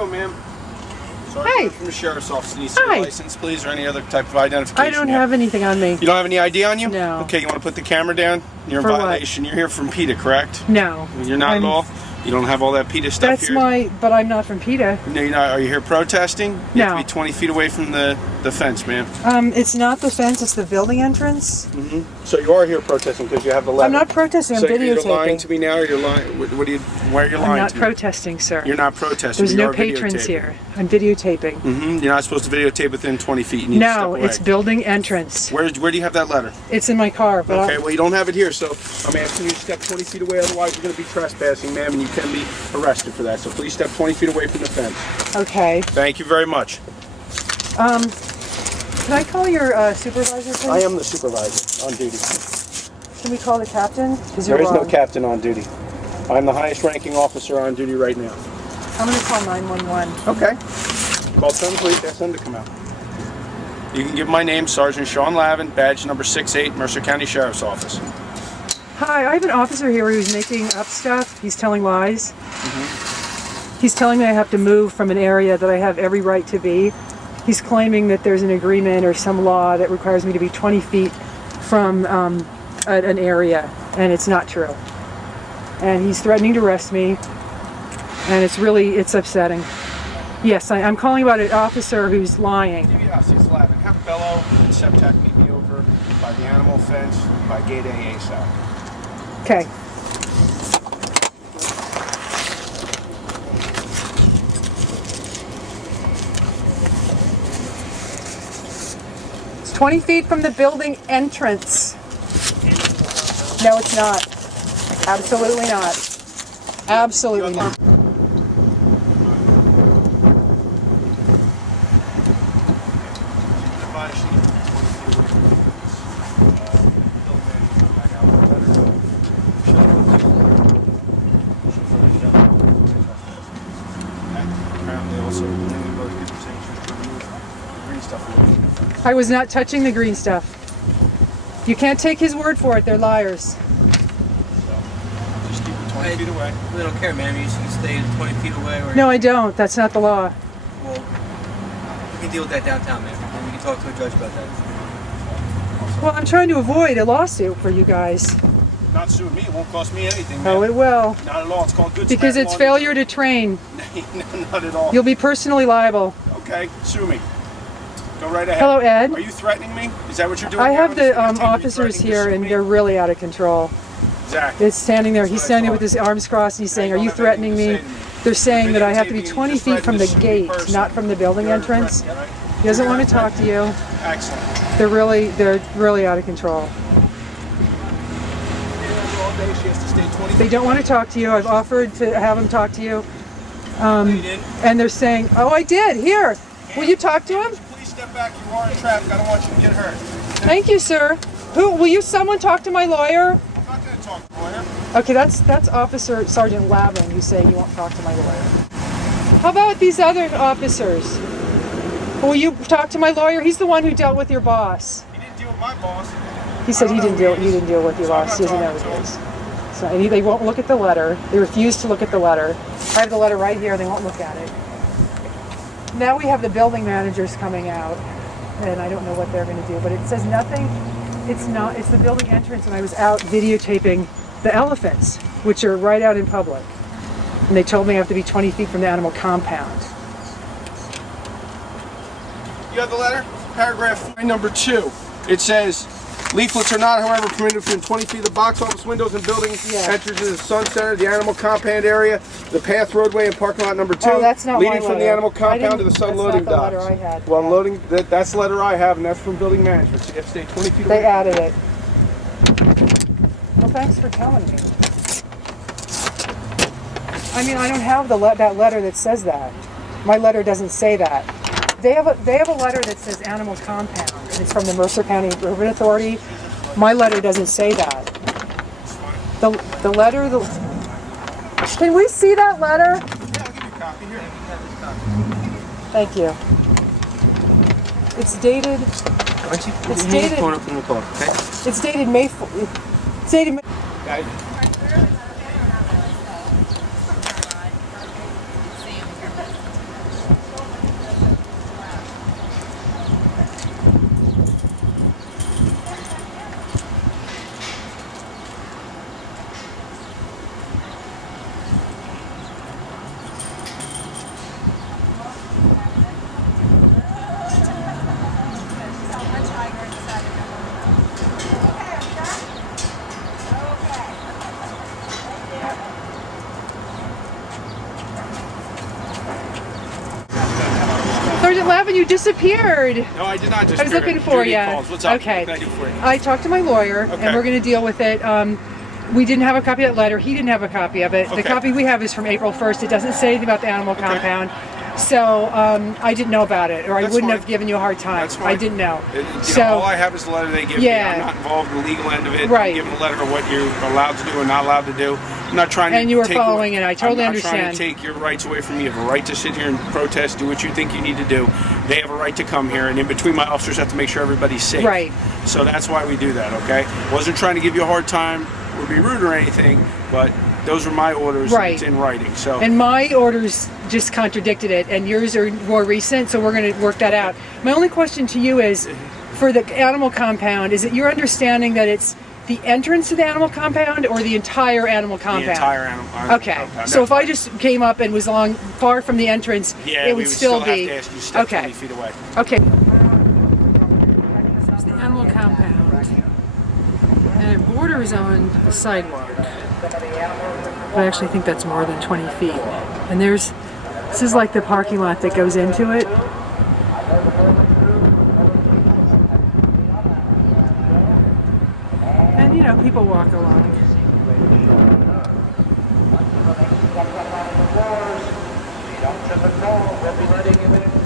doing, ma'am? Hi. From the Sheriff's Office. Need your license, please, or any other type of identification? I don't have anything on me. You don't have any ID on you? No. Okay, you want to put the camera down? You're in violation. You're here from PETA, correct? No. You're not at all? You don't have all that PETA stuff here? But I'm not from PETA. No, you're not. Are you here protesting? You have to be 20 feet away from the fence, ma'am. It's not the fence, it's the building entrance. So you are here protesting because you have the letter. I'm not protesting, I'm videotaping. So you're lying to me now, or you're lying? Why are you lying to me? I'm not protesting, sir. You're not protesting. There's no patrons here. I'm videotaping. You're not supposed to videotape within 20 feet. You need to step away. It's building entrance. Where do you have that letter? It's in my car. But okay, well, you don't have it here, so I'm asking you to step 20 feet away. Otherwise, you're going to be trespassing, ma'am, and you can be arrested for that. So please step 20 feet away from the fence. Okay. Thank you very much. Can I call your supervisor, please? I am the supervisor on duty. Can we call the captain? There is no captain on duty. I'm the highest ranking officer on duty right now. I'm going to call 911. Okay. Call 10, please. Ask them to come out. You can give my name, Sergeant Sean Lavin, badge number 68, Mercer County Sheriff's Office. Hi, I have an officer here who's making up stuff. He's telling lies. He's telling me I have to move from an area that I have every right to be. He's claiming that there's an agreement or some law that requires me to be 20 feet from an area, and it's not true. And he's threatening to arrest me, and it's upsetting. Yes, I'm calling about an officer who's lying. DVS, it's Lavin. Have Bello and Septac meet me over by the animal fence by gate A ASAP. Okay. It's 20 feet from the building entrance. No, it's not. Absolutely not. Absolutely not. I was not touching the green stuff. You can't take his word for it. They're liars. Just keep it 20 feet away. We don't care, ma'am. You can stay 20 feet away. Or no, I don't. That's not the law. Well, we can deal with that downtown, ma'am. And we can talk to a judge about that. Well, I'm trying to avoid a lawsuit for you guys. Not suing me. It won't cost me anything, Oh, it will. Not at all. It's called good because it's failure to train. No, not at all. You'll be personally liable. Okay, sue me. Go right ahead. Hello, Ed. Are you threatening me? Is that what you're doing? I have the officers here, and they're really out of control. Exactly. It's standing there. He's standing there with his arms crossed, and he's saying, "Are you threatening me?" They're saying that I have to be 20 feet from the gate, not from the building entrance. He doesn't want to talk to you. Excellent. They're really out of control. They don't want to talk to you. I've offered to have them talk to you. And they're saying, "Oh, I did. Here. Will you talk to him?" Please step back. You are in traffic. I don't want you to get hurt. Thank you, sir. Will someone talk to my lawyer? I'm not going to talk to the lawyer. Okay, that's Officer Sergeant Lavin. You say you won't talk to my lawyer. How about these other officers? Will you talk to my lawyer? He's the one who dealt with your boss. He didn't deal with my boss. He said he didn't deal with your boss. He doesn't know who it is. So, and they won't look at the letter. They refuse to look at the letter. I have the letter right here. They won't look at it. Now we have the building managers coming out, and I don't know what they're going to do, but it says nothing. It's the building entrance, and I was out videotaping the elephants, which are right out in public. And they told me I have to be 20 feet from the animal compound. You have the letter? Paragraph number 2. It says, leaflets are not, however, permitted within 20 feet of the box office windows and building entrances to the Sun Center, the animal compound area, the path, roadway, and parking lot number 2. Oh, that's not leading my from the letter. animal compound to the sun loading docks. That's not the letter I had. Well, I'm loading. That's the letter I have, and that's from building management. So you have to stay 20 feet away. They added it. Well, thanks for telling me. I mean, I don't have that letter that says that. My letter doesn't say that. They have a letter that says animal compound, and it's from the Mercer County Urban Authority. My letter doesn't say that. The letter. Can we see that letter? Yeah, I'll give you a copy here. Thank you. It's dated. It's dated. It's dated May. It's dated May. laughing. You disappeared. No, I did not just. I was looking for Judy you. calls. What's up? Okay. What can I do for you? I talked to my lawyer, Okay. and we're going to deal with it. We didn't have a copy of that letter. He didn't have a copy of it. Okay. The copy we have is from April 1st. It doesn't say anything about the animal compound. So I didn't know about it, or I That's wouldn't fine. have given you a hard time. That's fine. I didn't know. You know, all I have is the letter they give me. Yeah. I'm not involved in the legal end of it. Right. I'm giving a letter of what you're allowed to do or not allowed to do. I'm not trying to. And you were take following it. I totally I'm not trying understand. to take your rights away from you. You have a right to sit here and protest, do what you think you need to do. They have a right to come here, and in between, my officers have to make sure everybody's safe. Right. So that's why we do that. Okay. Wasn't trying to give you a hard time or be rude or anything, but those are my orders. Right. It's in writing. So. And my orders just contradicted it, and yours are more recent, so we're going to work that out. My only question to you is, for the animal compound, is it your understanding that it's the entrance to the animal compound or the entire animal compound? The entire animal Okay, compound. so if I just came up and was far from the entrance, Yeah, it we would still be. have to ask you to step okay. 20 feet away. Okay. It's the animal compound, and it borders on the sidewalk. But I actually think that's more than 20 feet. And this is like the parking lot that goes into it. And you know, people walk along. We'll be letting him in.